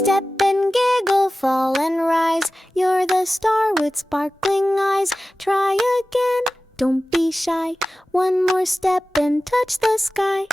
Step and giggle, fall and rise. You're the star with sparkling eyes. Try again, don't be shy. One more step and touch the sky.